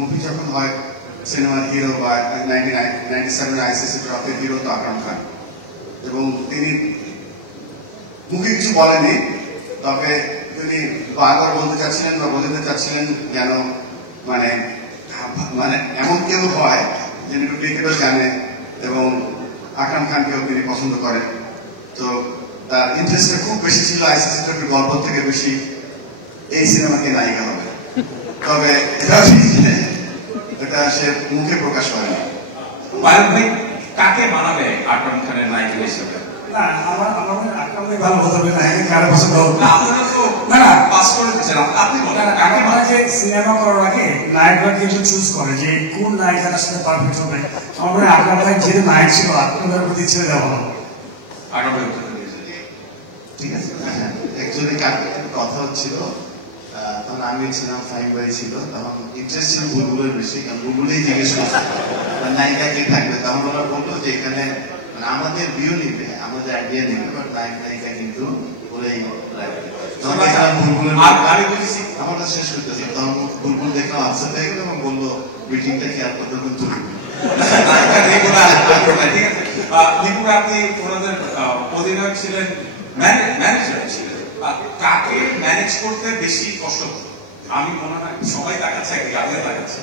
Movie যখন হয় সিনেমার হিরো বা 97 আইসিসি ট্রফির হিরো তো আকরাম খান, এবং তিনি মুখে কিছু বলেনি, তবে তিনি বারবার বলতে চাচ্ছিলেন বা বোঝাতে চাচ্ছিলেন যেন মানে মানে এমন কেউ হয় যিনি একটু ক্রিকেটও জানে এবং আকরাম খানকেও তিনি পছন্দ করেন। তো তার ইন্টারেস্টটা খুব বেশি ছিল আইসিসি ট্রফির গল্প থেকে বেশি এই সিনেমাকে নায়িকা হবে, তবে এটা সে মুখে প্রকাশ করেনি। বায়ন ভাই কাকে মানাবে আকরাম খানের নায়িকা হিসেবে? না, আমার আকরাম ভাই ভালো হতে হবে, নায়িকা কারো পছন্দ হবে না। আপনারা তো পাস করে দিচ্ছেন, আপনি বলেন কাকে যে সিনেমা করার আগে নায়করা কিন্তু চুজ করে যে কোন নায়িকাটার সাথে পারফেক্ট হবে। আমার মনে হয় আকরাম ভাই যেহেতু নায়ক ছিল, আকরাম ভাইয়ের প্রতি ছেড়ে দেওয়া ভালো। আকরাম ভাই উত্তর দিয়েছে। ঠিক আছে, অ্যাকচুয়ালি কথা হচ্ছিল তখন আমি ছিলাম, ফাইন বাড়ি ছিল, তখন ইন্টারেস্ট ছিল বুলবুলের বেশি, কারণ বুলবুলেই জিজ্ঞেস করছে নায়িকা কে থাকবে, তখন ওরা বললো যে এখানে মানে আমাদের ভিউ নিবে, আমাদের আইডিয়া নিবে, বাট নায়িকা কিন্তু ওরাই আমারটা শেষ করতেছে, তখন বুলবুল দেখলাম আপসেট হয়ে গেল এবং বললো মিটিংটা খেয়াল করতে চলবে। আপনি ওনাদের অধিনায়ক ছিলেন, ম্যানেজার ছিলেন, কাকে ম্যানেজ করতে বেশি কষ্ট? আমি মনে হয় সবাই তাকাচ্ছে, একদিকে আপনি তাকাচ্ছে।